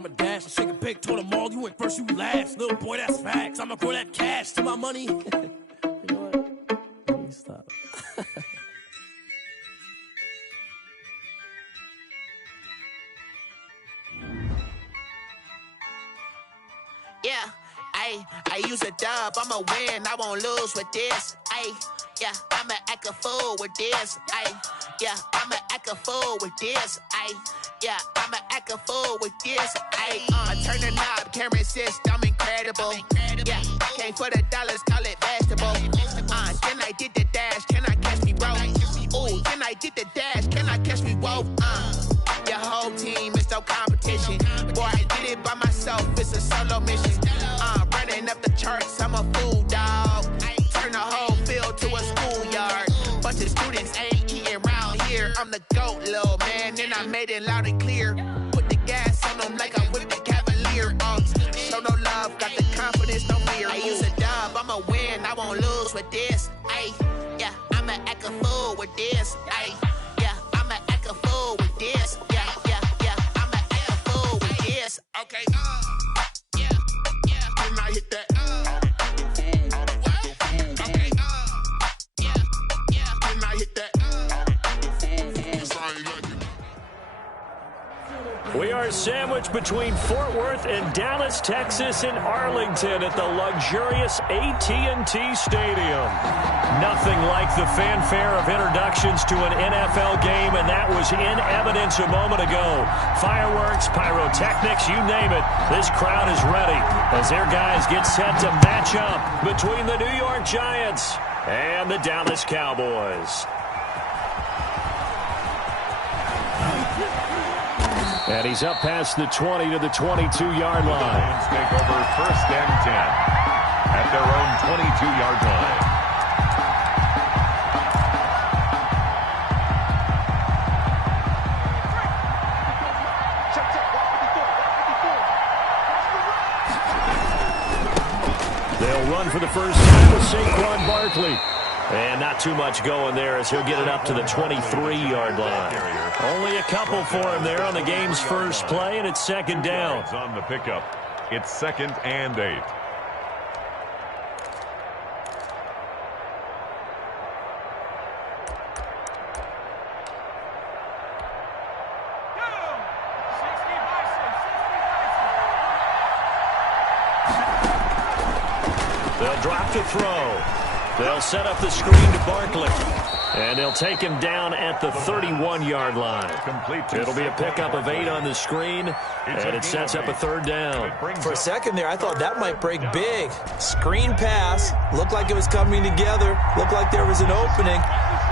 I'ma dash. I'm shaking big, told them all, you went first, you last. Little boy, that's facts. I'ma grow that cash to my money. You know what? Let me stop. Yeah, I use a dub, I'ma win, I won't lose with this. Yeah, I'ma act a fool with this. Yeah, I'ma act a fool with this. Yeah, I'ma act a fool with this. Turn the knob, camera assist, I'm incredible. Yeah, came for the dollars, call it vegetable. Then I did the dash, can I catch me, bro? Ooh, then I did the dash, can I catch me, whoa? Your whole team is no competition. Boy, I did it by myself, it's a solo mission. Running up the charts, I'm a fool, dog. Turn the whole field to a schoolyard. Bunch of students ain't eating round here. I'm the GOAT, little man, and I made it loud and clear. Put the gas on them like I'm with the Cavalier. Show no love, got the confidence, no fear. I use a dub, I'ma win, I won't lose with this. Yeah, I'ma act a fool with this. Yeah, I'ma act a fool with this. Yeah, I'ma act a fool with this. Okay, yeah, can I hit that? Okay, yeah, can I hit that? We are sandwiched between Fort Worth and Dallas, Texas, and Arlington at the luxurious AT&T Stadium. Nothing like the fanfare of introductions to an NFL game, and that was in evidence a moment ago. Fireworks, pyrotechnics, you name it. This crowd is ready as their guys get set to match up between the New York Giants and the Dallas Cowboys. And he's up past the 20 to the 22-yard line. Take over 1st and 10 at their own 22-yard line. They'll run for the first time with Saquon Barkley. And not too much going there as he'll get it up to the 23-yard line. Only a couple for him there on the game's first play, and it's 2nd down. On the pickup, it's 2nd and 8. They'll drop to throw. They'll set up the screen to Barkley. And they'll take him down at the 31-yard line. It'll be a pickup of 8 on the screen, and it sets up a 3rd down. For a second there, I thought that might break big. Screen pass. Looked like it was coming together. Looked like there was an opening.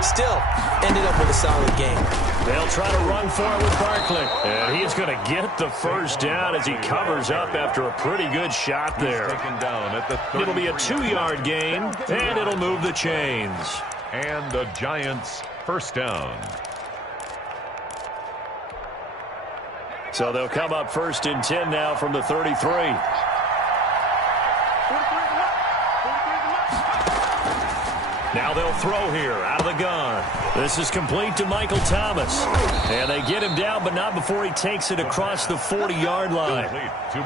Still, ended up with a solid game. They'll try to run for it with Barkley. And he's going to get the first down as he covers up after a pretty good shot there. It'll be a 2-yard gain, and it'll move the chains. And the Giants' first down. So they'll come up 1st and 10 now from the 33. Now they'll throw here out of the gun. This is complete to Michael Thomas. And they get him down, but not before he takes it across the 40-yard line.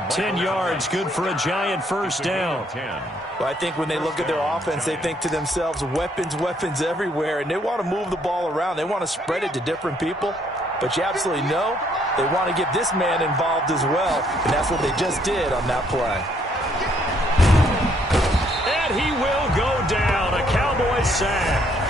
10 yards, good for a Giant first down. Well, I think when they look at their offense, they think to themselves, weapons, weapons everywhere, and they want to move the ball around. They want to spread it to different people. But you absolutely know they want to get this man involved as well, and that's what they just did on that play. And he will go down, a Cowboy sack.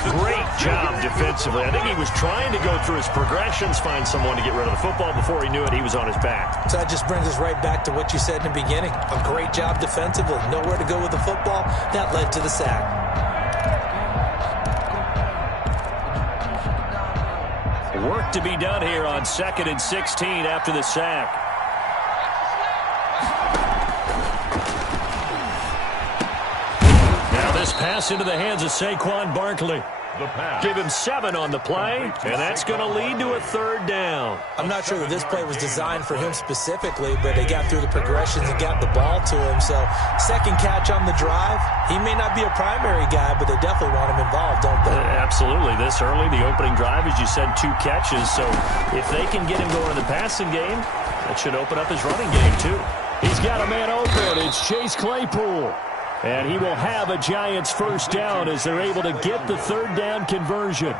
Great job defensively. I think he was trying to go through his progressions, find someone to get rid of the football. Before he knew it, he was on his back. So that just brings us right back to what you said in the beginning. A great job defensively. Nowhere to go with the football. That led to the sack. Work to be done here on 2nd and 16 after the sack. Now this pass into the hands of Saquon Barkley. Give him 7 on the play, and that's going to lead to a 3rd down. I'm not sure that this play was designed for him specifically, but they got through the progressions and got the ball to him. So 2nd catch on the drive. He may not be a primary guy, but they definitely want him involved, don't they? Absolutely. This early, the opening drive, as you said, 2 catches. So if they can get him going in the passing game, That should open up his running game, too. He's got a man open. It's Chase Claypool. And he will have a Giants first down as they're able to get the third down conversion.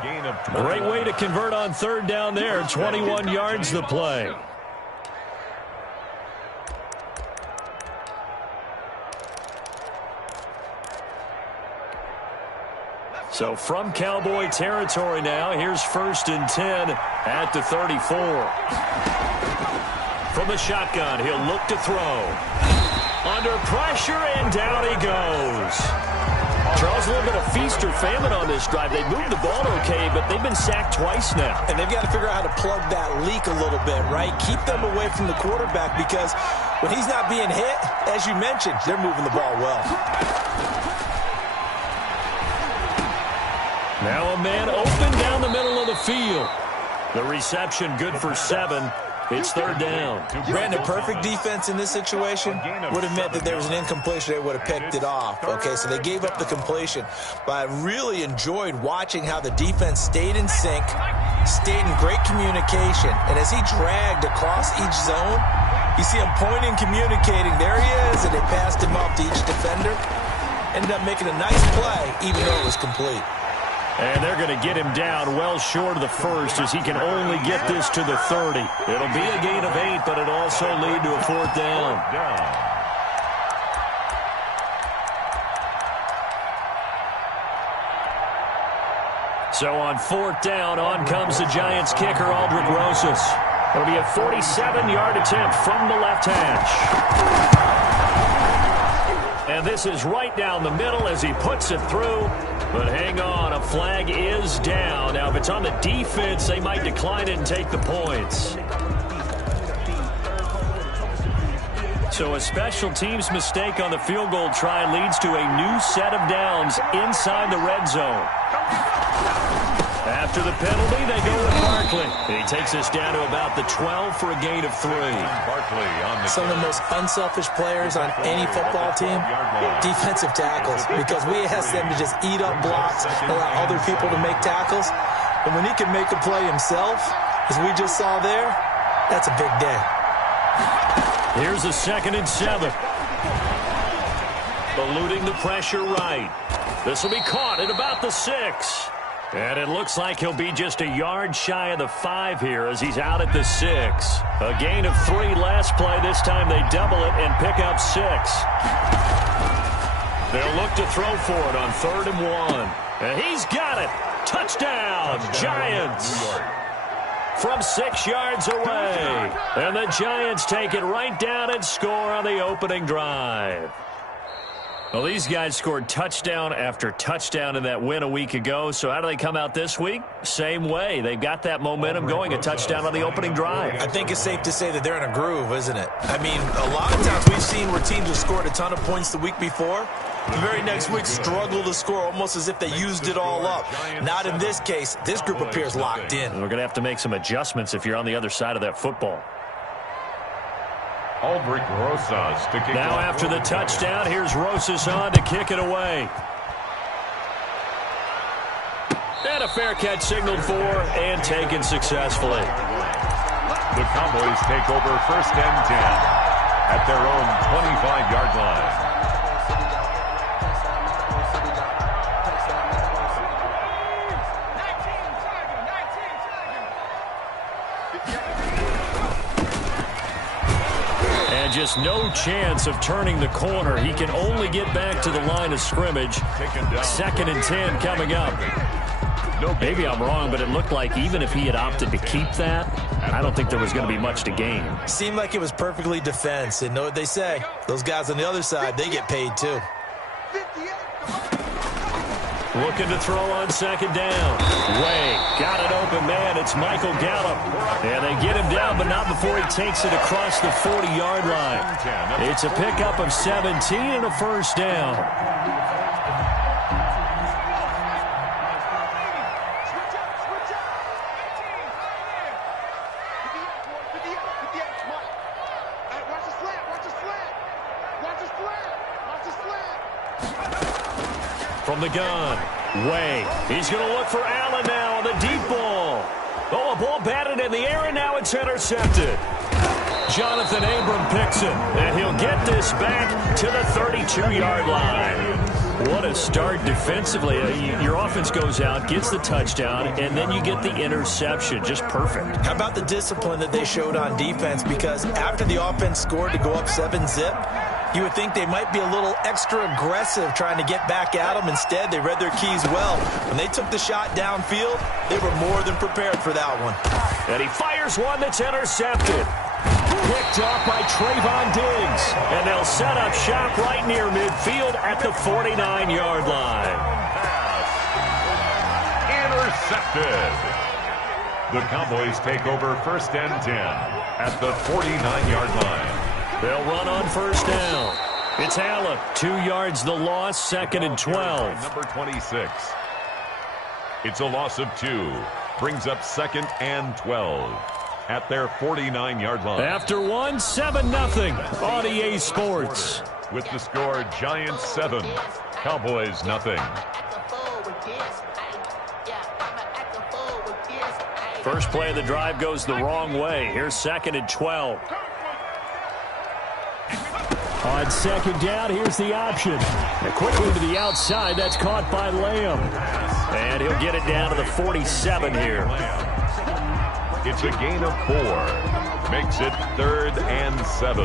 Great way to convert on third down there. 21 yards the play. So from Cowboy territory now, here's 1st and 10 at the 34. From the shotgun, he'll look to throw. Under pressure, and down he goes. Charles, a little bit of feast or famine on this drive. They moved the ball okay, but they've been sacked twice now. And they've got to figure out how to plug that leak a little bit, right? Keep them away from the quarterback because when he's not being hit, as you mentioned, they're moving the ball well. Now a man open down the middle of the field. The reception good for 7. It's third down. Brandon, perfect defense in this situation would have meant that there was an incompletion. They would have picked it off. Okay, so they gave up the completion. But I really enjoyed watching how the defense stayed in sync, stayed in great communication. And as he dragged across each zone, you see him pointing, communicating. There he is, and they passed him off to each defender. Ended up making a nice play, even though it was complete. And they're going to get him down well short of the first as he can only get this to the 30. It'll be a gain of 8, but it'll also lead to a fourth down. So on fourth down, on comes the Giants kicker, Aldrick Rosas. It'll be a 47-yard attempt from the left hash. And this is right down the middle as he puts it through. But hang on, a flag is down. Now, if it's on the defense, they might decline it and take the points. So a special teams mistake on the field goal try leads to a new set of downs inside the red zone. After the penalty, they go with Barkley. He takes us down to about the 12 for a gain of 3. Some of the most unselfish players on any football team, defensive tackles, because we ask them to just eat up blocks and allow other people to make tackles. And when he can make a play himself, as we just saw there, that's a big day. Here's a 2nd and 7. Eluding the pressure right. This will be caught at about the 6. And it looks like he'll be just a yard shy of the 5 here as he's out at the 6. A gain of 3 last play. This time they double it and pick up 6. They'll look to throw for it on 3rd and 1. And he's got it. Touchdown, Giants. From 6 yards away. And the Giants take it right down and score on the opening drive. Well, these guys scored touchdown after touchdown in that win a week ago. So how do they come out this week? Same way. They've got that momentum going, a touchdown on the opening drive. I think it's safe to say that they're in a groove, isn't it? I mean, a lot of times we've seen where teams have scored a ton of points the week before. The very next week struggle to score almost as if they used it all up. Not in this case. This group appears locked in. We're going to have to make some adjustments if you're on the other side of that football. Aldrick Rosas to kick now after the touchdown, here's Rosas on to kick it away. And a fair catch signaled for and taken successfully. The Cowboys take over 1st and 10 at their own 25-yard line. Just no chance of turning the corner. He can only get back to the line of scrimmage. 2nd and 10 coming up. Maybe I'm wrong, but it looked like even if he had opted to keep that, I don't think there was going to be much to gain. Seemed like it was perfectly defense. And know what they say? Those guys on the other side, they get paid too. Looking to throw on 2nd down. Way got it open, man. It's Michael Gallup. And they get him down, but not before he takes it across the 40-yard line. It's a pickup of 17 and a first down. From the gun, Way. He's going to look for Allen now on the deep ball. Oh, a ball batted in the air, and now it's intercepted. Jonathan Abram picks it, and he'll get this back to the 32-yard line. What a start defensively. Your offense goes out, gets the touchdown, and then you get the interception. Just perfect. How about the discipline that they showed on defense? Because after the offense scored to go up 7-zip, you would think they might be a little extra aggressive trying to get back at them. Instead, they read their keys well. When they took the shot downfield, they were more than prepared for that one. And he fires one that's intercepted. Picked off by Trayvon Diggs. And they'll set up shop right near midfield at the 49-yard line. Intercepted. The Cowboys take over 1st and 10 at the 49-yard line. They'll run on 1st down. It's Allen. 2 yards the loss, 2nd and 12. Number 26. It's a loss of 2. Brings up 2nd and 12 at their 49-yard line. After one, 7-0 on EA Sports. With the score, Giants 7, Cowboys nothing. First play of the drive goes the wrong way. Here's 2nd and 12. On 2nd down, here's the option. And quickly to the outside, that's caught by Lamb. And he'll get it down to the 47 here. It's a gain of 4. Makes it 3rd and 7.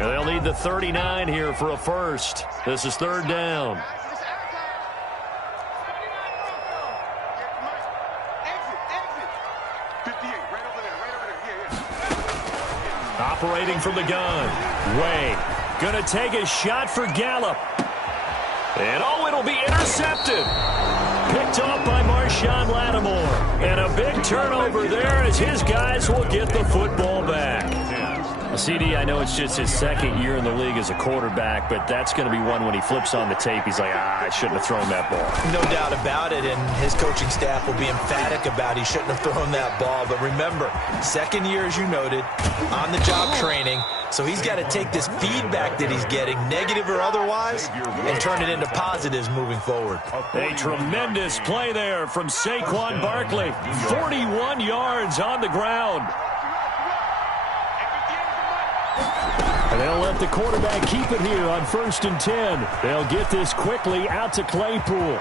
And they'll need the 39 here for a first. This is 3rd down. Operating from the gun. Way. Gonna take a shot for Gallup. And it'll be intercepted. Picked off by Marshawn Lattimore. And a big turnover there as his guys will get the football back. CD, I know it's just his 2nd year in the league as a quarterback, but that's going to be one when he flips on the tape. He's like, I shouldn't have thrown that ball. No doubt about it, and his coaching staff will be emphatic about he shouldn't have thrown that ball. But remember, 2nd year, as you noted, on-the-job training. So he's got to take this feedback that he's getting, negative or otherwise, and turn it into positives moving forward. A tremendous play there from Saquon Barkley. 41 yards on the ground. And they'll let the quarterback keep it here on 1st and 10. They'll get this quickly out to Claypool.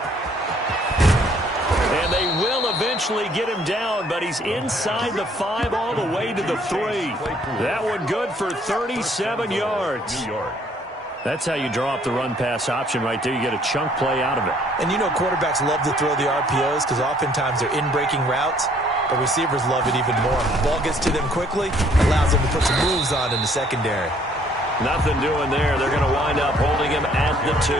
And they will eventually get him down, but he's inside the 5 all the way to the 3. That one good for 37 yards. That's how you draw up the run-pass option right there. You get a chunk play out of it. And you know quarterbacks love to throw the RPOs because oftentimes they're in-breaking routes. But receivers love it even more. The ball gets to them quickly, allows them to put some moves on in the secondary. Nothing doing there. They're going to wind up holding him at the 2.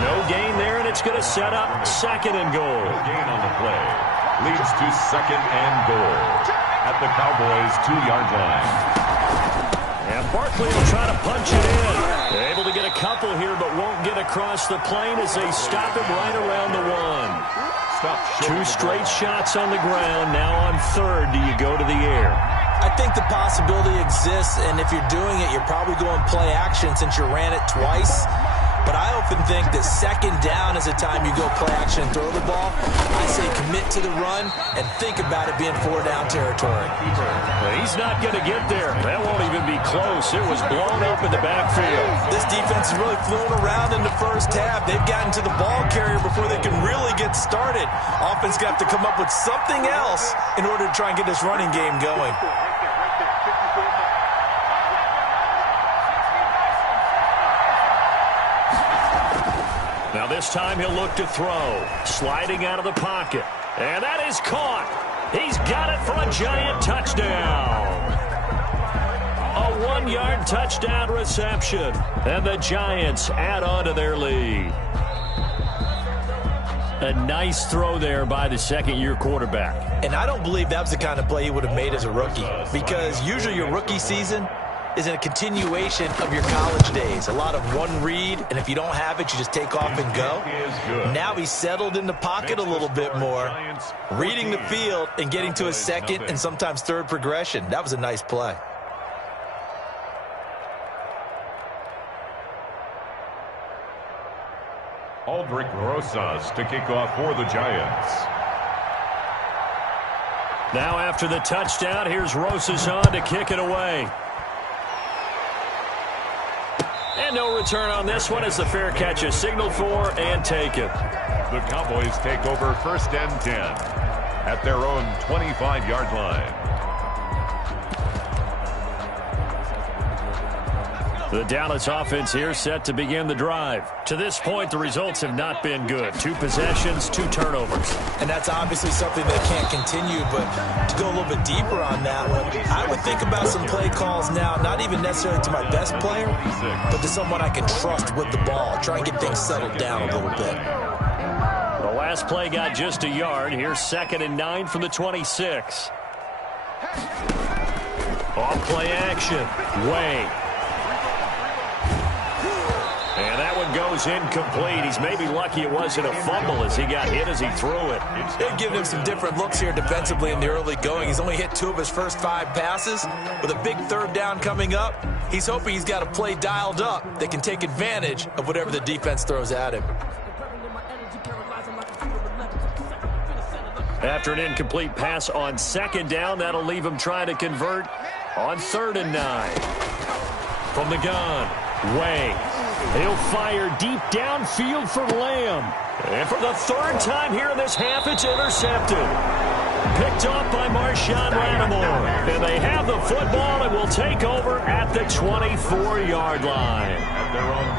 No gain there, and it's going to set up 2nd and goal. Gain on the play leads to 2nd and goal at the Cowboys' 2-yard line. And Barkley will try to punch it in. They're able to get a couple here, but won't get across the plane as they stop him right around the 1. 2 straight shots on the ground. Now on 3rd, do you go to the air? I think the possibility exists, and if you're doing it, you're probably going play action since you ran it twice. But I often think that 2nd down is the time you go play action and throw the ball. I say commit to the run and think about it being 4-down territory. Well, he's not going to get there. That won't even be close. It was blown up in the backfield. This defense is really flown around in the first half. They've gotten to the ball carrier before they can really get started. Offense got to come up with something else in order to try and get this running game going. Now this time he'll look to throw. Sliding out of the pocket. And that is caught. He's got it for a giant touchdown. A 1-yard touchdown reception. And the Giants add on to their lead. A nice throw there by the 2nd-year quarterback. And I don't believe that was the kind of play he would have made as a rookie. Because usually your rookie season is a continuation of your college days. A lot of one read, and if you don't have it, you just take off and go. Now he's settled in the pocket a little bit more, reading the field and getting to his 2nd and sometimes 3rd progression. That was a nice play. Aldrich Rosas to kick off for the Giants. Now after the touchdown, here's Rosas on to kick it away. And no return on this one as the fair catch is signaled for and taken. The Cowboys take over 1st and 10 at their own 25-yard line. The Dallas offense here set to begin the drive. To this point, the results have not been good. 2 possessions, 2 turnovers. And that's obviously something that can't continue, but to go a little bit deeper on that one, I would think about some play calls now, not even necessarily to my best player, but to someone I can trust with the ball. Try and get things settled down a little bit. The last play got just a yard. Here's 2nd and 9 from the 26. Off play action. Way. And that one goes incomplete. He's maybe lucky it wasn't a fumble as he got hit as he threw it. They've given him some different looks here defensively in the early going. He's only hit 2 of his first 5 passes. With a big 3rd down coming up, he's hoping he's got a play dialed up that can take advantage of whatever the defense throws at him. After an incomplete pass on 2nd down, that'll leave him trying to convert on 3rd and 9. From the gun, Way. He'll fire deep downfield for Lamb. And for the 3rd time here in this half, it's intercepted. Picked off by Marshawn Lattimore. And they have the football and will take over at the 24-yard line.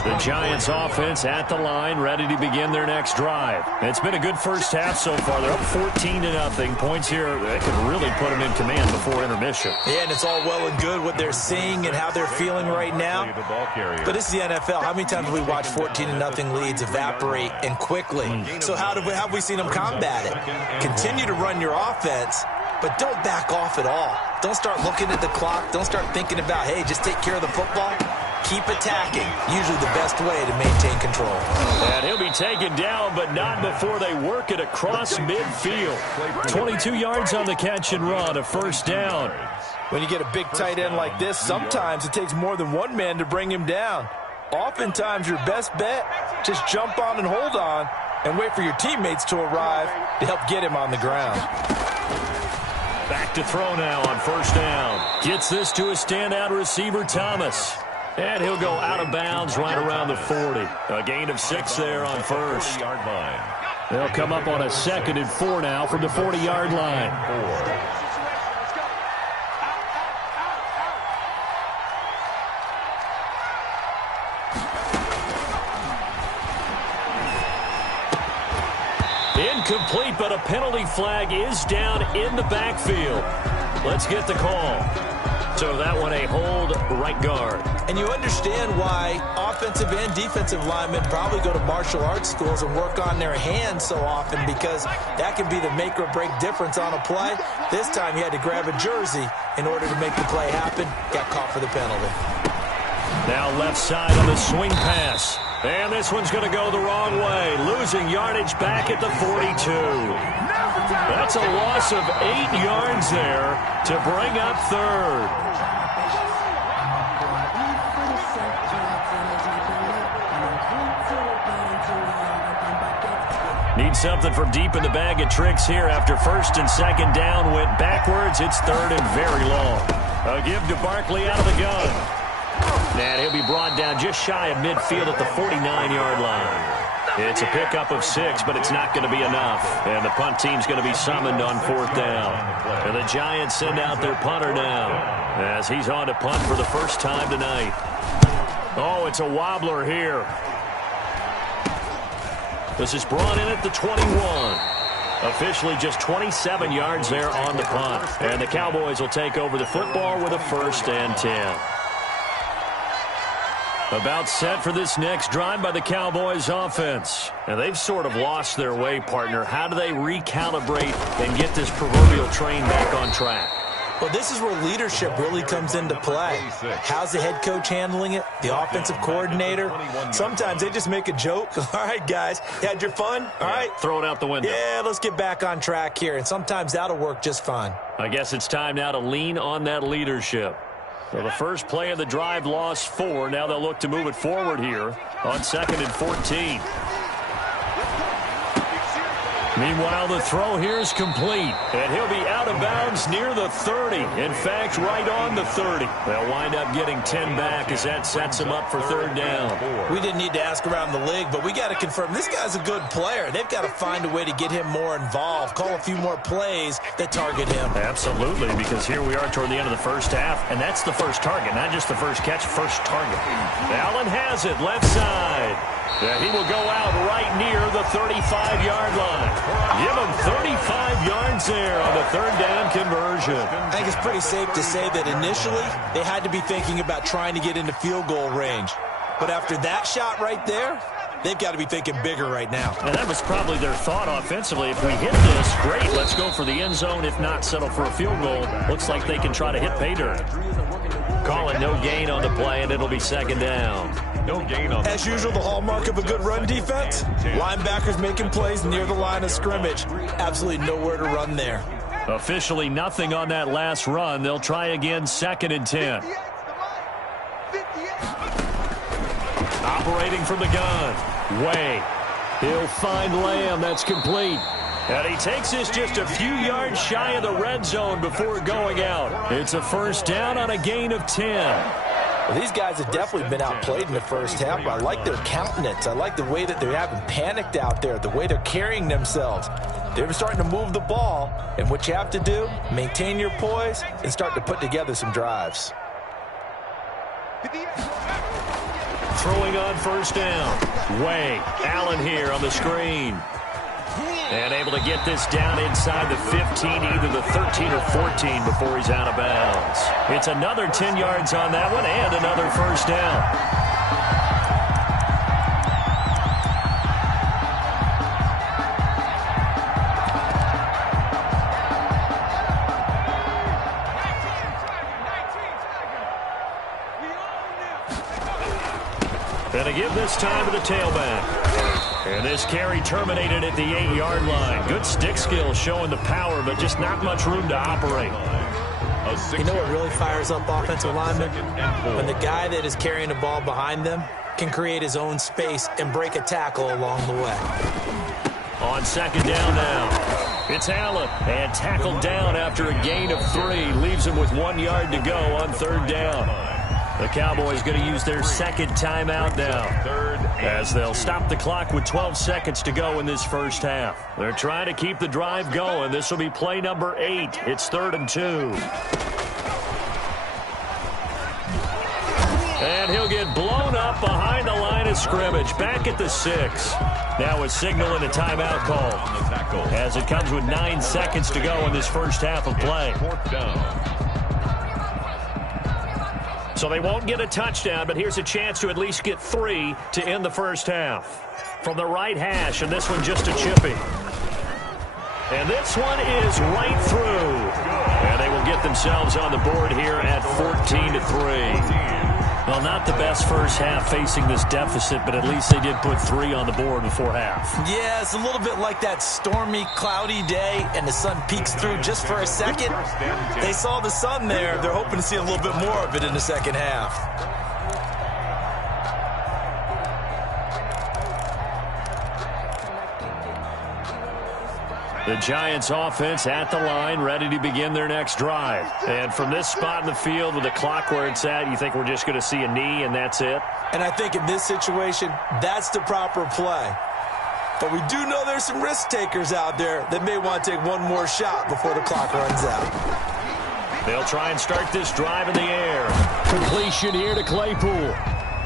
The Giants offense at the line, ready to begin their next drive. It's been a good first half so far. They're up 14-0. Points here that could really put them in command before intermission. Yeah, and it's all well and good what they're seeing and how they're feeling right now. But this is the NFL. How many times have we watched 14-0 leads evaporate and quickly? So how have we seen them combat it? Continue to run your offense, but don't back off at all. Don't start looking at the clock. Don't start thinking about, hey, just take care of the football. Keep attacking. Usually the best way to maintain control. And he'll be taken down, but not before they work it across midfield. 22 yards on the catch and run, a 1st down. When you get a big tight end like this, sometimes it takes more than one man to bring him down. Oftentimes your best bet, just jump on and hold on and wait for your teammates to arrive to help get him on the ground. Back to throw now on 1st down. Gets this to a standout receiver, Thomas. And he'll go out of bounds right around the 40. A gain of 6 there on 1st. They'll come up on a 2nd and 4 now from the 40-yard line. Incomplete, but a penalty flag is down in the backfield. Let's get the call. So that one a hold, right guard. And you understand why offensive and defensive linemen probably go to martial arts schools and work on their hands so often, because that can be the make or break difference on a play. This time he had to grab a jersey in order to make the play happen. Got caught for the penalty. Now left side on the swing pass. And this one's going to go the wrong way. Losing yardage back at the 42. That's a loss of 8 yards there to bring up 3rd. Need something from deep in the bag of tricks here after 1st and 2nd down went backwards. It's 3rd and very long. A give to Barkley out of the gun. And he'll be brought down just shy of midfield at the 49-yard line. It's a pickup of 6, but it's not going to be enough. And the punt team's going to be summoned on 4th down. And the Giants send out their punter now as he's on to punt for the first time tonight. Oh, it's a wobbler here. This is brought in at the 21. Officially just 27 yards there on the punt. And the Cowboys will take over the football with a 1st and 10. About set for this next drive by the Cowboys offense. And they've sort of lost their way, partner. How do they recalibrate and get this proverbial train back on track? Well, this is where leadership really comes into play. How's the head coach handling it? The offensive coordinator? Sometimes they just make a joke. All right, guys, you had your fun? All right. Throw it out the window. Yeah, let's get back on track here. And sometimes that'll work just fine. I guess it's time now to lean on that leadership. So the first play of the drive lost 4. Now they'll look to move it forward here on 2nd and 14. Meanwhile, the throw here is complete, and he'll be out of bounds near the 30. In fact, right on the 30. They'll wind up getting 10 back as that sets him up for third down. We didn't need to ask around the league, but we got to confirm this guy's a good player. They've got to find a way to get him more involved, call a few more plays that target him. Absolutely, because here we are toward the end of the first half, and that's the first target, not just the first catch, first target. Allen has it, left side. Yeah, he will go out right near the 35-yard line. Give him 35 yards there on the third down conversion. I think it's pretty safe to say that initially they had to be thinking about trying to get into field goal range. But after that shot right there, they've got to be thinking bigger right now. And that was probably their thought offensively. If we hit this, great, let's go for the end zone. If not, settle for a field goal. Looks like they can try to hit pay dirt. Calling no gain on the play, and it'll be second down. No gain on. As usual, the hallmark of a good run defense, linebackers making plays near the line of scrimmage. Absolutely nowhere to run there. Officially nothing on that last run. They'll try again, 2nd and 10. Operating from the gun. Way. He'll find Lamb. That's complete. And he takes this just a few yards shy of the red zone before going out. It's a first down on a gain of 10. Well, these guys have definitely been outplayed in the first half. I like their countenance. I like the way that they haven't panicked out there, the way they're carrying themselves. They're starting to move the ball, and what you have to do, maintain your poise and start to put together some drives. Throwing on first down. Way. Allen here on the screen. And able to get this down inside the 15, either the 13 or 14 before he's out of bounds. It's another 10 yards on that one and another first down. And to give this time to the tailback. And this carry terminated at the 8-yard line. Good stick skill showing the power, but just not much room to operate. You know what really fires up offensive linemen? When the guy that is carrying the ball behind them can create his own space and break a tackle along the way. On second down now. It's Allen. And tackled down after a gain of 3. Leaves him with 1 yard to go on third down. The Cowboys going to use their second timeout now, as they'll stop the clock with 12 seconds to go in this first half. They're trying to keep the drive going. This will be play number 8. It's 3rd and 2. And he'll get blown up behind the line of scrimmage, back at the 6. Now a signal and a timeout call, as it comes with 9 seconds to go in this first half of play. So they won't get a touchdown, but here's a chance to at least get 3 to end the first half. From the right hash, and this one just a chippy. And this one is right through. And they will get themselves on the board here at 14-3. Well, not the best first half facing this deficit, but at least they did put 3 on the board before half. Yeah, it's a little bit like that stormy, cloudy day, and the sun peeks through just for a second. They saw the sun there. They're hoping to see a little bit more of it in the second half. The Giants offense at the line, ready to begin their next drive. And from this spot in the field with the clock where it's at, you think we're just going to see a knee and that's it? And I think in this situation, that's the proper play. But we do know there's some risk takers out there that may want to take one more shot before the clock runs out. They'll try and start this drive in the air. Completion here to Claypool.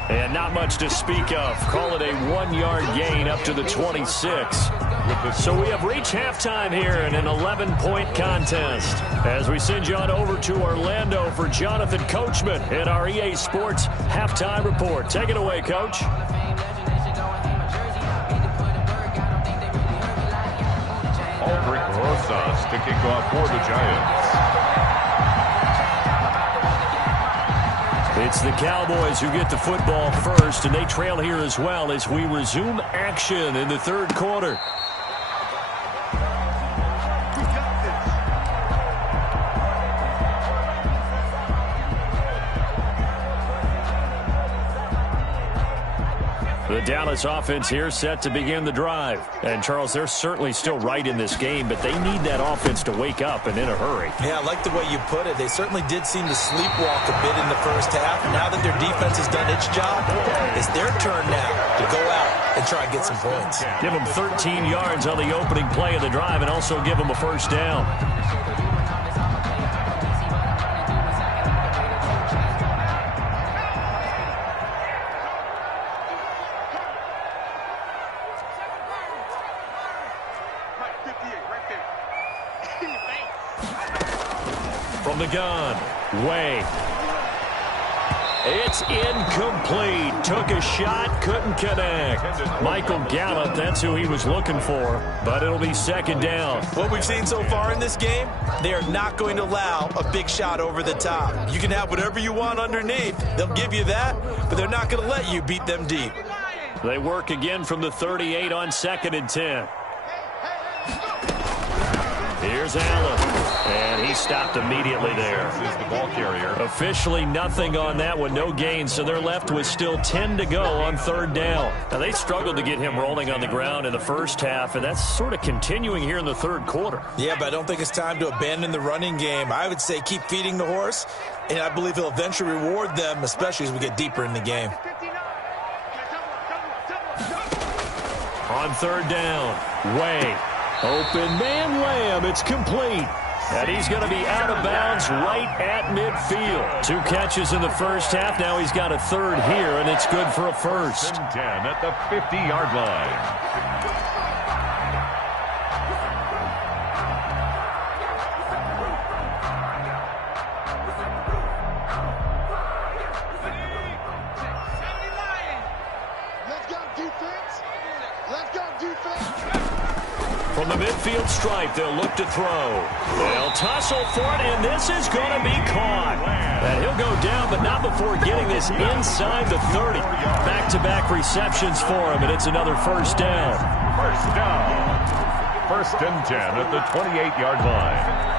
And not much to speak of. Call it a 1-yard gain up to the 26. So we have reached halftime here in an 11-point contest. As we send you on over to Orlando for Jonathan Coachman at our EA Sports Halftime Report. Take it away, Coach. Aldrich Rosas to kick off for the Giants. It's the Cowboys who get the football first, and they trail here as well as we resume action in the third quarter. The Dallas offense here set to begin the drive. And, Charles, they're certainly still right in this game, but they need that offense to wake up and in a hurry. Yeah, I like the way you put it. They certainly did seem to sleepwalk a bit in the first half. Now that their defense has done its job, it's their turn now to go out and try and get some points. Give them 13 yards on the opening play of the drive and also give them a first down. From the gun, Way. It's incomplete. Took a shot, couldn't connect. Michael Gallup, that's who he was looking for, but it'll be second down. What we've seen so far in this game, they are not going to allow a big shot over the top. You can have whatever you want underneath. They'll give you that, but they're not going to let you beat them deep. They work again from the 38 on 2nd and 10. Here's Allen, and he stopped immediately there. The ball carrier. Officially nothing on that one, no gain, so they're left with still 10 to go on 3rd down. Now, they struggled to get him rolling on the ground in the first half, and that's sort of continuing here in the 3rd quarter. Yeah, but I don't think it's time to abandon the running game. I would say keep feeding the horse, and I believe he'll eventually reward them, especially as we get deeper in the game. On 3rd down, Way. Open man Lamb, it's complete. And he's going to be out of bounds right at midfield. 2 catches in the first half. Now he's got a 3rd here, and it's good for a first. 10 at the 50-yard line. From the midfield stripe, they'll look to throw. They'll tussle for it, and this is going to be caught. And he'll go down, but not before getting this inside the 30. Back-to-back receptions for him, and it's another first down. First down. 1st and 10 at the 28-yard line.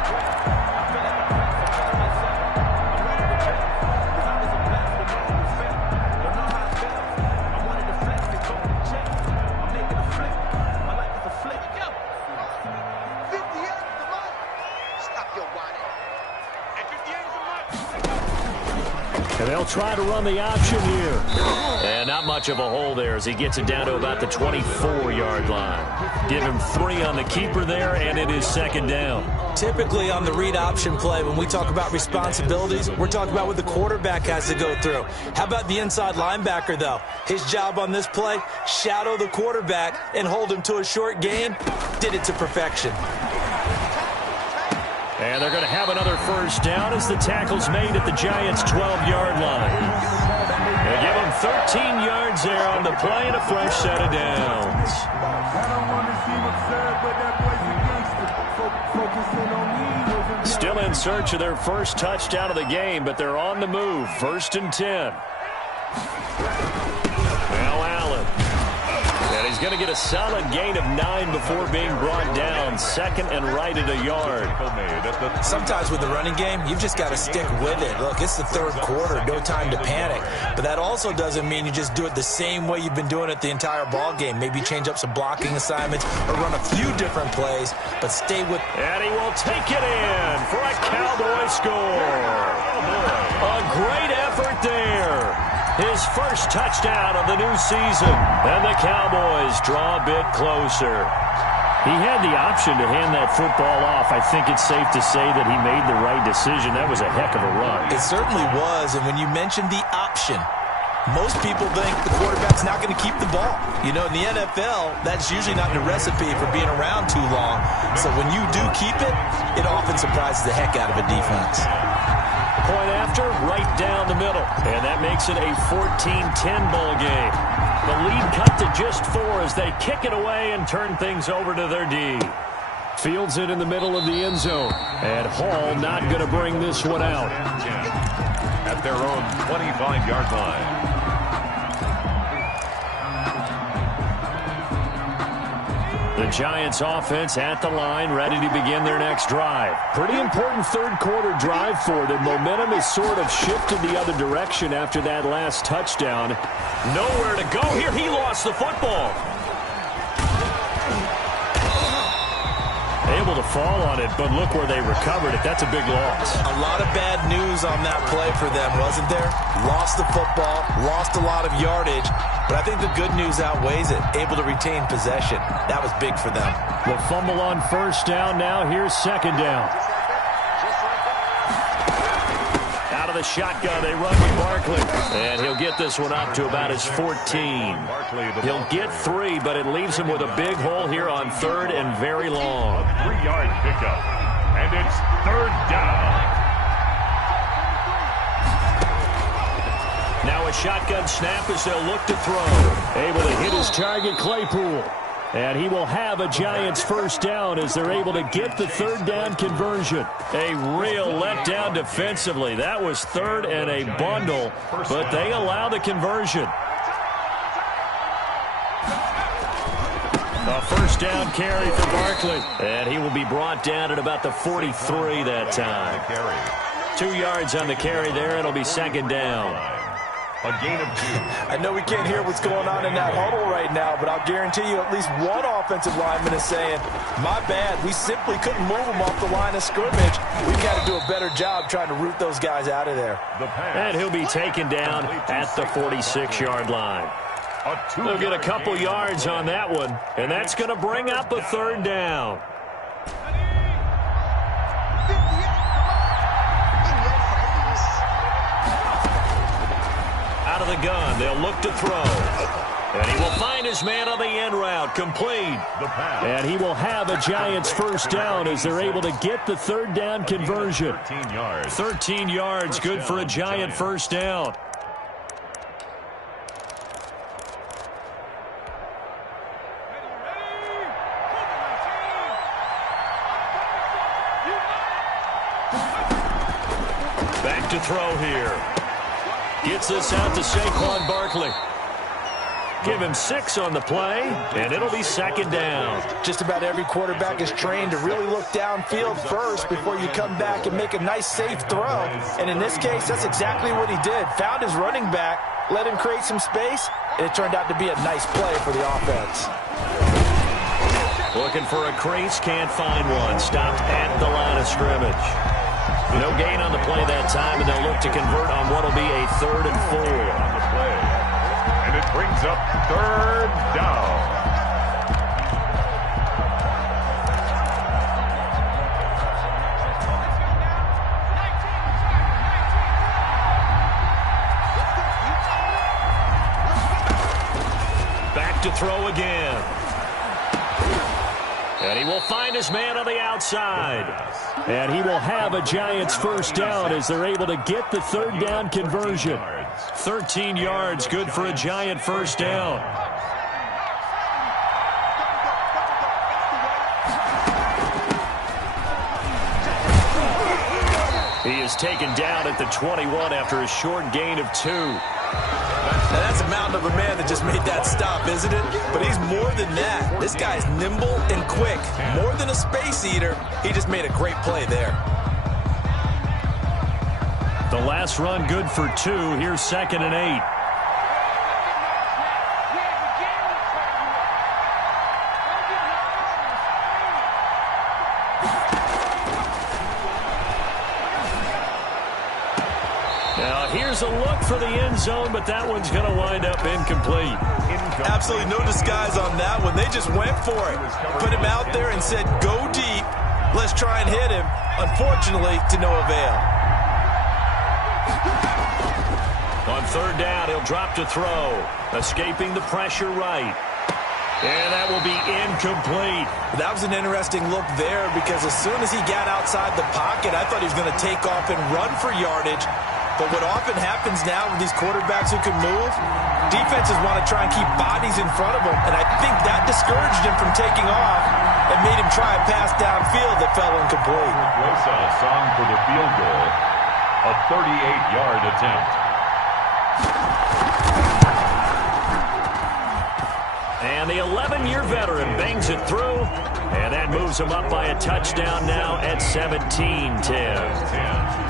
And they'll try to run the option here. And not much of a hole there as he gets it down to about the 24-yard line. Give him 3 on the keeper there, and it is 2nd down. Typically on the read option play, when we talk about responsibilities, we're talking about what the quarterback has to go through. How about the inside linebacker, though? His job on this play, shadow the quarterback and hold him to a short gain. Did it to perfection. And they're going to have another first down as the tackle's made at the Giants' 12-yard line. They give them 13 yards there on the play and a fresh set of downs. Still in search of their first touchdown of the game, but they're on the move. 1st and 10. Now Allen. And he's going to get a solid gain of 9 before being brought down. 2nd and right at a yard. Sometimes with the running game, you've just got to stick with it. Look, it's the 3rd quarter, no time to panic. But that also doesn't mean you just do it the same way you've been doing it the entire ball game. Maybe change up some blocking assignments or run a few different plays, but stay with. And he will take it in for a Cowboy score. A great effort there. His first touchdown of the new season. And the Cowboys draw a bit closer. He had the option to hand that football off. I think it's safe to say that he made the right decision. That was a heck of a run. It certainly was. And when you mentioned the option, most people think the quarterback's not going to keep the ball. You know, in the NFL, that's usually not the recipe for being around too long. So when you do keep it, it often surprises the heck out of a defense. Point after, right down the middle. And that makes it a 14-10 ball game. The lead cut to just 4 as they kick it away and turn things over to their D. Fields it in the middle of the end zone. And Hall not going to bring this one out. At their own 25-yard line. The Giants offense at the line, ready to begin their next drive. Pretty important third quarter drive for them. Momentum has sort of shifted the other direction after that last touchdown. Nowhere to go here. He lost the football. Able to fall on it, but look where they recovered it. That's a big loss. A lot of bad news on that play for them, wasn't there? Lost the football, lost a lot of yardage, but I think the good news outweighs it. Able to retain possession. That was big for them. The fumble on first down. Now here's second down. Out of the shotgun, they run with Barkley. And he'll get this one up to about his 14. He'll get 3, but it leaves him with a big hole here on third and very long. 3-yard pickup. And it's third down. Now a shotgun snap as they'll look to throw. Able to hit his target, Claypool. And he will have a Giants first down as they're able to get the third down conversion. A real letdown defensively. That was third and a bundle, but they allow the conversion. A first down carry for Barkley. And he will be brought down at about the 43 that time. 2 yards on the carry there. It'll be second down. A gain of 2. I know we can't hear what's going on in that huddle right now, but I'll guarantee you at least one offensive lineman is saying, my bad, we simply couldn't move them off the line of scrimmage. We've got to do a better job trying to root those guys out of there. And he'll be taken down at the 46-yard line. They'll get a couple yards on that one, and that's going to bring up a third down. Out of the gun, they'll look to throw. And he will find his man on the end route, complete. And he will have a Giants first down as they're able to get the third down conversion. 13 yards, good for a Giant first down. Back to throw here. Gets this out to Saquon Barkley. Give him 6 on the play, and it'll be second down. Just about every quarterback is trained to really look downfield first before you come back and make a nice, safe throw. And in this case, that's exactly what he did. Found his running back, let him create some space, and it turned out to be a nice play for the offense. Looking for a crease, can't find one. Stopped at the line of scrimmage. No gain on the play that time, and they'll look to convert on what will be a 3rd and 4. On the play. And it brings up third down. Back to throw again. And he will find his man on the outside. And he will have a Giants first down as they're able to get the third down conversion. 13 yards, good for a Giant first down. He is taken down at the 21 after a short gain of 2. Now that's a mountain of a man that just made that stop, isn't it? But he's more than that. This guy's nimble and quick. More than a space eater, he just made a great play there. The last run good for 2. Here's 2nd and 8. Now here's a look for the end zone, but that one's going to wind up incomplete. Absolutely no disguise on that one. They just went for it. Put him out there and said, go deep. Let's try and hit him. Unfortunately, to no avail. On third down, he'll drop to throw. Escaping the pressure right. And that will be incomplete. That was an interesting look there because as soon as he got outside the pocket, I thought he was going to take off and run for yardage. But what often happens now with these quarterbacks who can move, defenses want to try and keep bodies in front of them. And I think that discouraged him from taking off and made him try a pass downfield that fell incomplete. Rosas on for the field goal. A 38-yard attempt. And the 11-year veteran bangs it through, and that moves him up by a touchdown now at 17-10.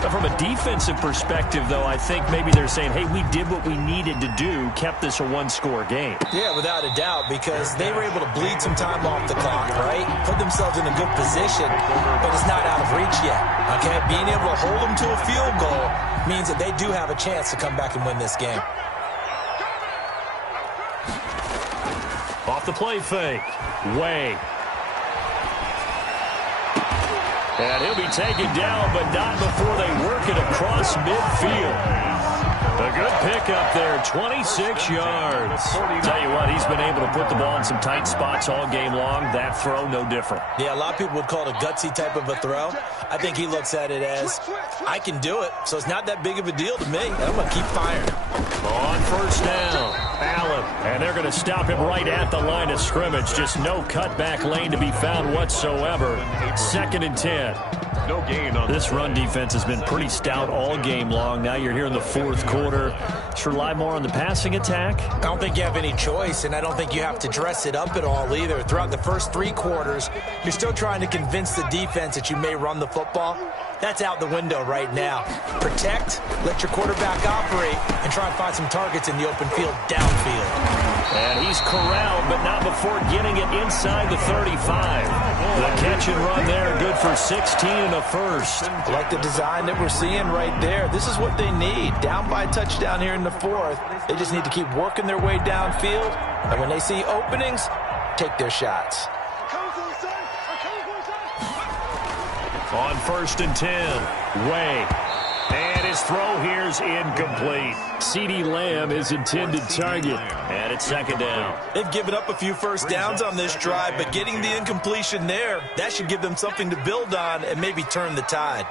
But from a defensive perspective, though, I think maybe they're saying, hey, we did what we needed to do, kept this a one-score game. Yeah, without a doubt, because they were able to bleed some time off the clock, right? Put themselves in a good position, but it's not out of reach yet, okay? Being able to hold them to a field goal means that they do have a chance to come back and win this game. Off the play fake. Way. And he'll be taken down, but not before they work it across midfield. A good pickup there, 26 yards. Tell you what, he's been able to put the ball in some tight spots all game long. That throw, no different. Yeah, a lot of people would call it a gutsy type of a throw. I think he looks at it as, I can do it, so it's not that big of a deal to me, and I'm going to keep firing. On first down, Allen. And they're going to stop him right at the line of scrimmage. Just no cutback lane to be found whatsoever. 2nd and 10. No gain on this run defense has been pretty stout all game long. Now you're here in the fourth quarter. Should rely more on the passing attack? I don't think you have any choice, and I don't think you have to dress it up at all either. Throughout the first 3 quarters, you're still trying to convince the defense that you may run the football. That's out the window right now. Protect, let your quarterback operate, and try and find some targets in the open field downfield. And he's corralled, but not before getting it inside the 35. The catch and run there, good for 16 and a first. I like the design that we're seeing right there. This is what they need. Down by a touchdown here in the 4th. They just need to keep working their way downfield. And when they see openings, take their shots. On 1st and 10, Way. And his throw here's incomplete. CeeDee Lamb, his intended target. And it's 2nd down. They've given up a few first downs on this drive, but getting the incompletion there, that should give them something to build on and maybe turn the tide.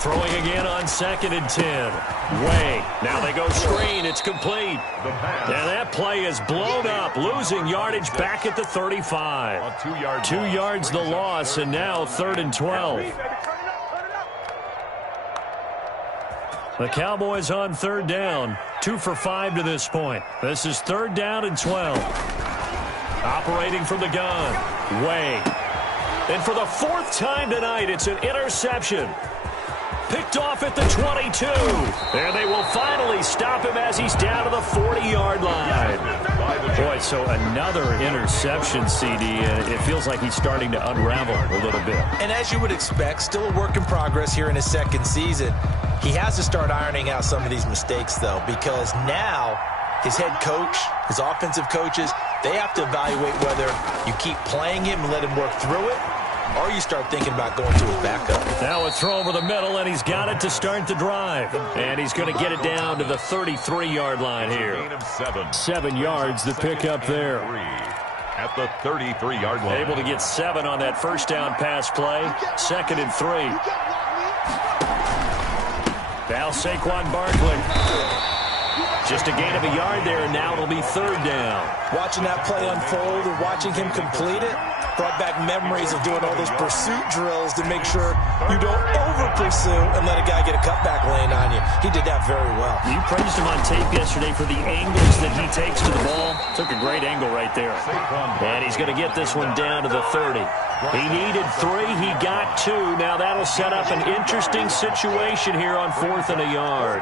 Throwing again on 2nd and 10. Way. Now they go screen. It's complete. And that play is blown up. Losing yardage back at the 35. 2 yards the loss, and now 3rd and 12. The Cowboys on 3rd down. 2 for 5 to this point. This is 3rd down and 12. Operating from the gun. Way. And for the 4th time tonight, it's an interception. Picked off at the 22. And they will finally stop him as he's down to the 40-yard line. Boy, so another interception, CD. It feels like he's starting to unravel a little bit. And as you would expect, still a work in progress here in his 2nd season. He has to start ironing out some of these mistakes, though, because now his head coach, his offensive coaches, they have to evaluate whether you keep playing him and let him work through it, or you start thinking about going to his backup. Now a throw over the middle, and he's got it to start the drive. And he's going to get it down to the 33-yard line here. 7 yards to pick up there. At the 33-yard line. Able to get 7 on that first down pass play. 2nd and 3. Now Saquon Barkley. Just a gain of a yard there, and now it'll be 3rd down. Watching that play unfold and watching him complete it brought back memories of doing all those pursuit drills to make sure you don't over-pursue and let a guy get a cutback lane on you. He did that very well. You praised him on tape yesterday for the angles that he takes to the ball. Took a great angle right there. And he's going to get this one down to the 30. He needed 3. He got 2. Now that'll set up an interesting situation here on 4th and a yard.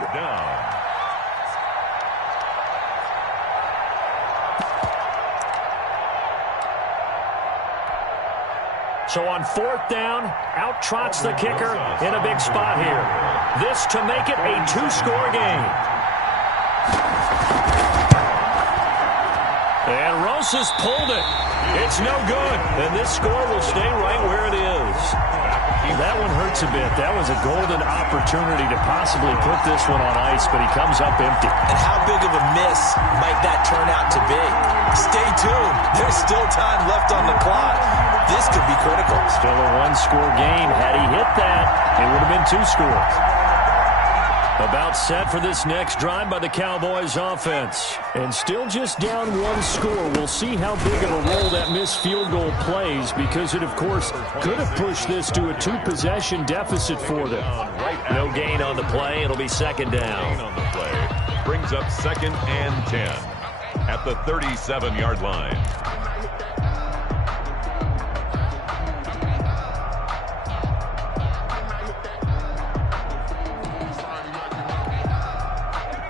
So on 4th down, out trots the kicker in a big spot here. This to make it a 2-score game. And Rosas pulled it. It's no good. And this score will stay right where it is. That one hurts a bit. That was a golden opportunity to possibly put this one on ice, but he comes up empty. And how big of a miss might that turn out to be? Stay tuned. There's still time left on the clock. This could be critical. Still a 1-score game. Had he hit that, it would have been 2 scores. About set for this next drive by the Cowboys offense. And still just down 1 score. We'll see how big of a role that missed field goal plays, because it, of course, could have pushed this to a 2-possession deficit for them. No gain on the play. It'll be 2nd down. brings up 2nd and 10 at the 37-yard line.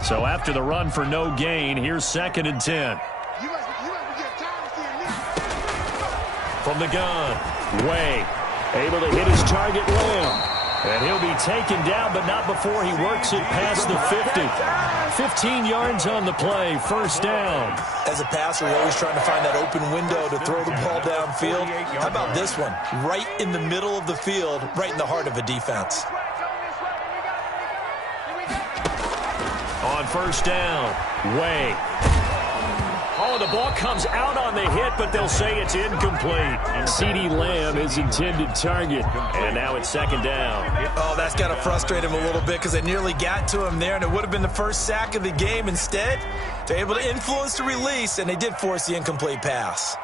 So after the run for no gain, here's 2nd and 10. From the gun, Way able to hit his target, Lamb. And he'll be taken down, but not before he works it past the 50. 15 yards on the play, 1st down. As a passer, you're always trying to find that open window to throw the ball downfield. How about this one? Right in the middle of the field, right in the heart of a defense. On 1st down, Way. Oh, the ball comes out on the hit, but they'll say it's incomplete. CeeDee Lamb is intended target, and now it's 2nd down. Oh, that's got to frustrate him a little bit because they nearly got to him there, and it would have been the first sack of the game. Instead, they're able to influence the release, and they did force the incomplete pass.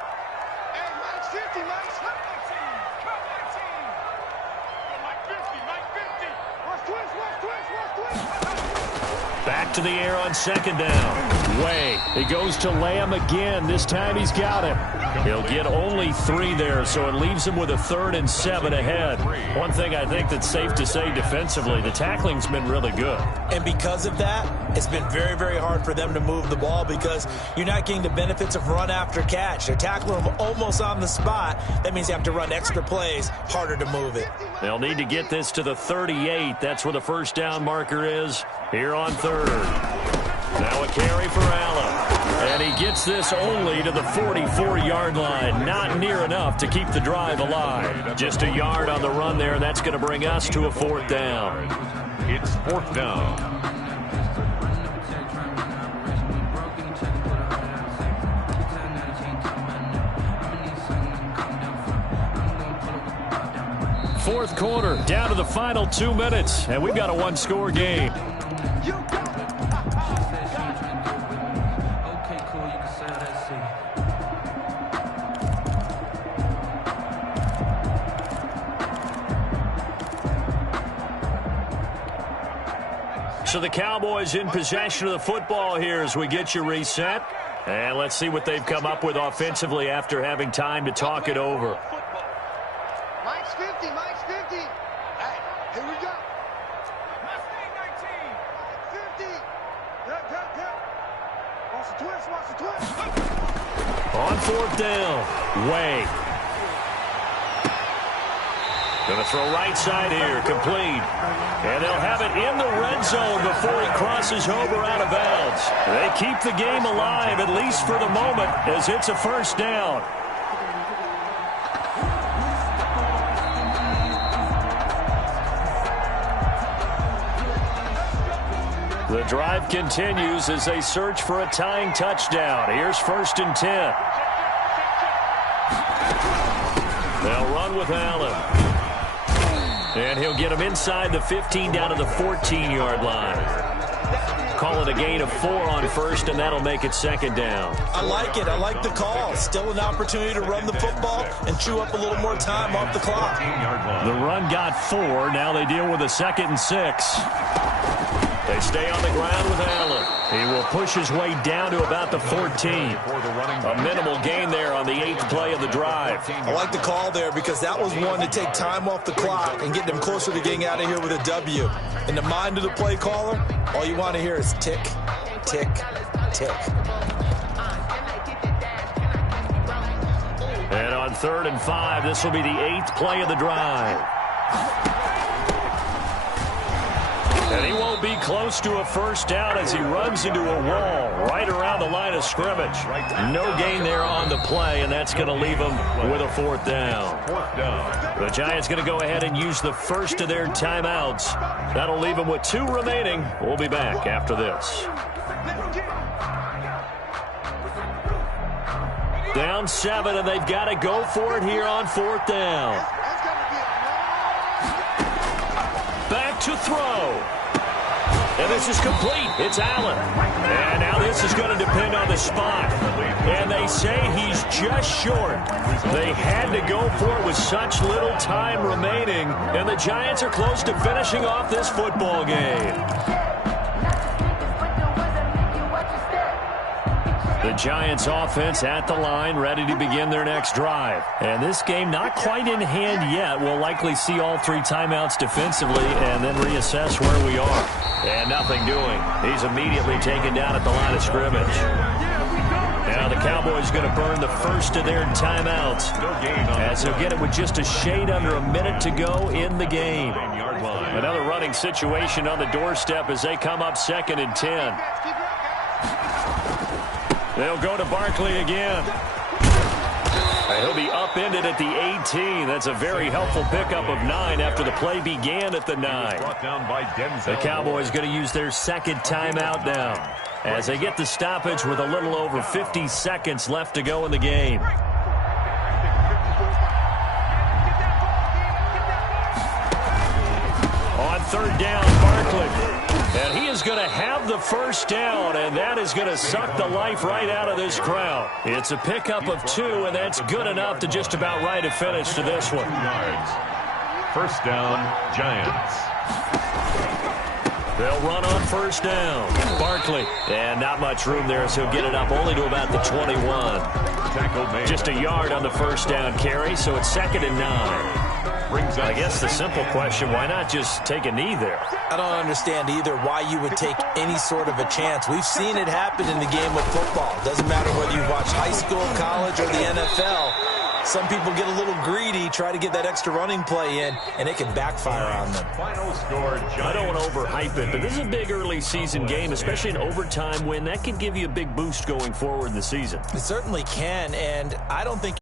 Back to the air on 2nd down. Way. He goes to Lamb again. This time he's got him. He'll get only 3 there, so it leaves him with a 3rd and 7 ahead. One thing I think that's safe to say defensively, the tackling's been really good. And because of that, it's been very, very hard for them to move the ball because you're not getting the benefits of run after catch. They're tackling them almost on the spot. That means you have to run extra plays, harder to move it. They'll need to get this to the 38. That's where the 1st down marker is here on 3rd. Now a carry for Allen. And he gets this only to the 44-yard line. Not near enough to keep the drive alive. Just a yard on the run there, and that's going to bring us to a 4th down. It's 4th down. Fourth quarter, down to the final 2 minutes, and we've got a 1-score game. So the Cowboys in possession of the football here as we get you reset. And let's see what they've come up with offensively after having time to talk it over. Mike's 50, Mike's 50. Hey, here we go. Mustang 19. 50. Cut. Watch the twist. On 4th down, Way. Going to throw right side here, complete. And they'll have it in the red zone before he crosses over out of bounds. They keep the game alive, at least for the moment, as it's a 1st down. The drive continues as they search for a tying touchdown. Here's 1st and 10. They'll run with Allen. And he'll get him inside the 15 down to the 14-yard line. Call it a gain of 4 on 1st, and that'll make it 2nd down. I like it. I like the call. Still an opportunity to run the football and chew up a little more time off the clock. The run got 4. Now they deal with a 2nd and 6. They stay on the ground with Allen. He will push his way down to about the 14. A minimal gain there on the 8th play of the drive. I like the call there because that was one to take time off the clock and get them closer to getting out of here with a W. In the mind of the play caller, all you want to hear is tick, tick, tick. And on 3rd and 5, this will be the 8th play of the drive. And he won't be close to a 1st down as he runs into a wall right around the line of scrimmage. No gain there on the play, and that's going to leave him with a 4th down. The Giants going to go ahead and use the first of their timeouts. That'll leave them with 2 remaining. We'll be back after this. Down 7, and they've got to go for it here on 4th down. Back to throw. And this is complete. It's Allen. And now this is going to depend on the spot. And they say he's just short. They had to go for it with such little time remaining. And the Giants are close to finishing off this football game. The Giants offense at the line, ready to begin their next drive. And this game not quite in hand yet. We'll likely see all 3 timeouts defensively and then reassess where we are. And nothing doing. He's immediately taken down at the line of scrimmage. Now the Cowboys going to burn the first of their timeouts as he'll get it with just a shade under a minute to go in the game. Another running situation on the doorstep as they come up 2nd and 10. They'll go to Barkley again. He'll be upended at the 18. That's a very helpful pickup of 9 after the play began at the 9. The Cowboys going to use their 2nd timeout now as they get the stoppage with a little over 50 seconds left to go in the game. On 3rd down, Barkley. And he is going to have the first down, and that is going to suck the life right out of this crowd. It's a pickup of 2, and that's good enough to just about write a finish to this one. First down, Giants. They'll run on 1st down. Barkley. And not much room there, so he'll get it up only to about the 21. Just a yard on the 1st down carry, so it's 2nd and 9. I guess the simple question, why not just take a knee there? I don't understand either why you would take any sort of a chance. We've seen it happen in the game of football. Doesn't matter whether you watch high school, college, or the NFL. Some people get a little greedy, try to get that extra running play in, and it can backfire on them. Final score, I don't want to overhype it, but this is a big early season game, especially an overtime win. That can give you a big boost going forward in the season. It certainly can, and I don't think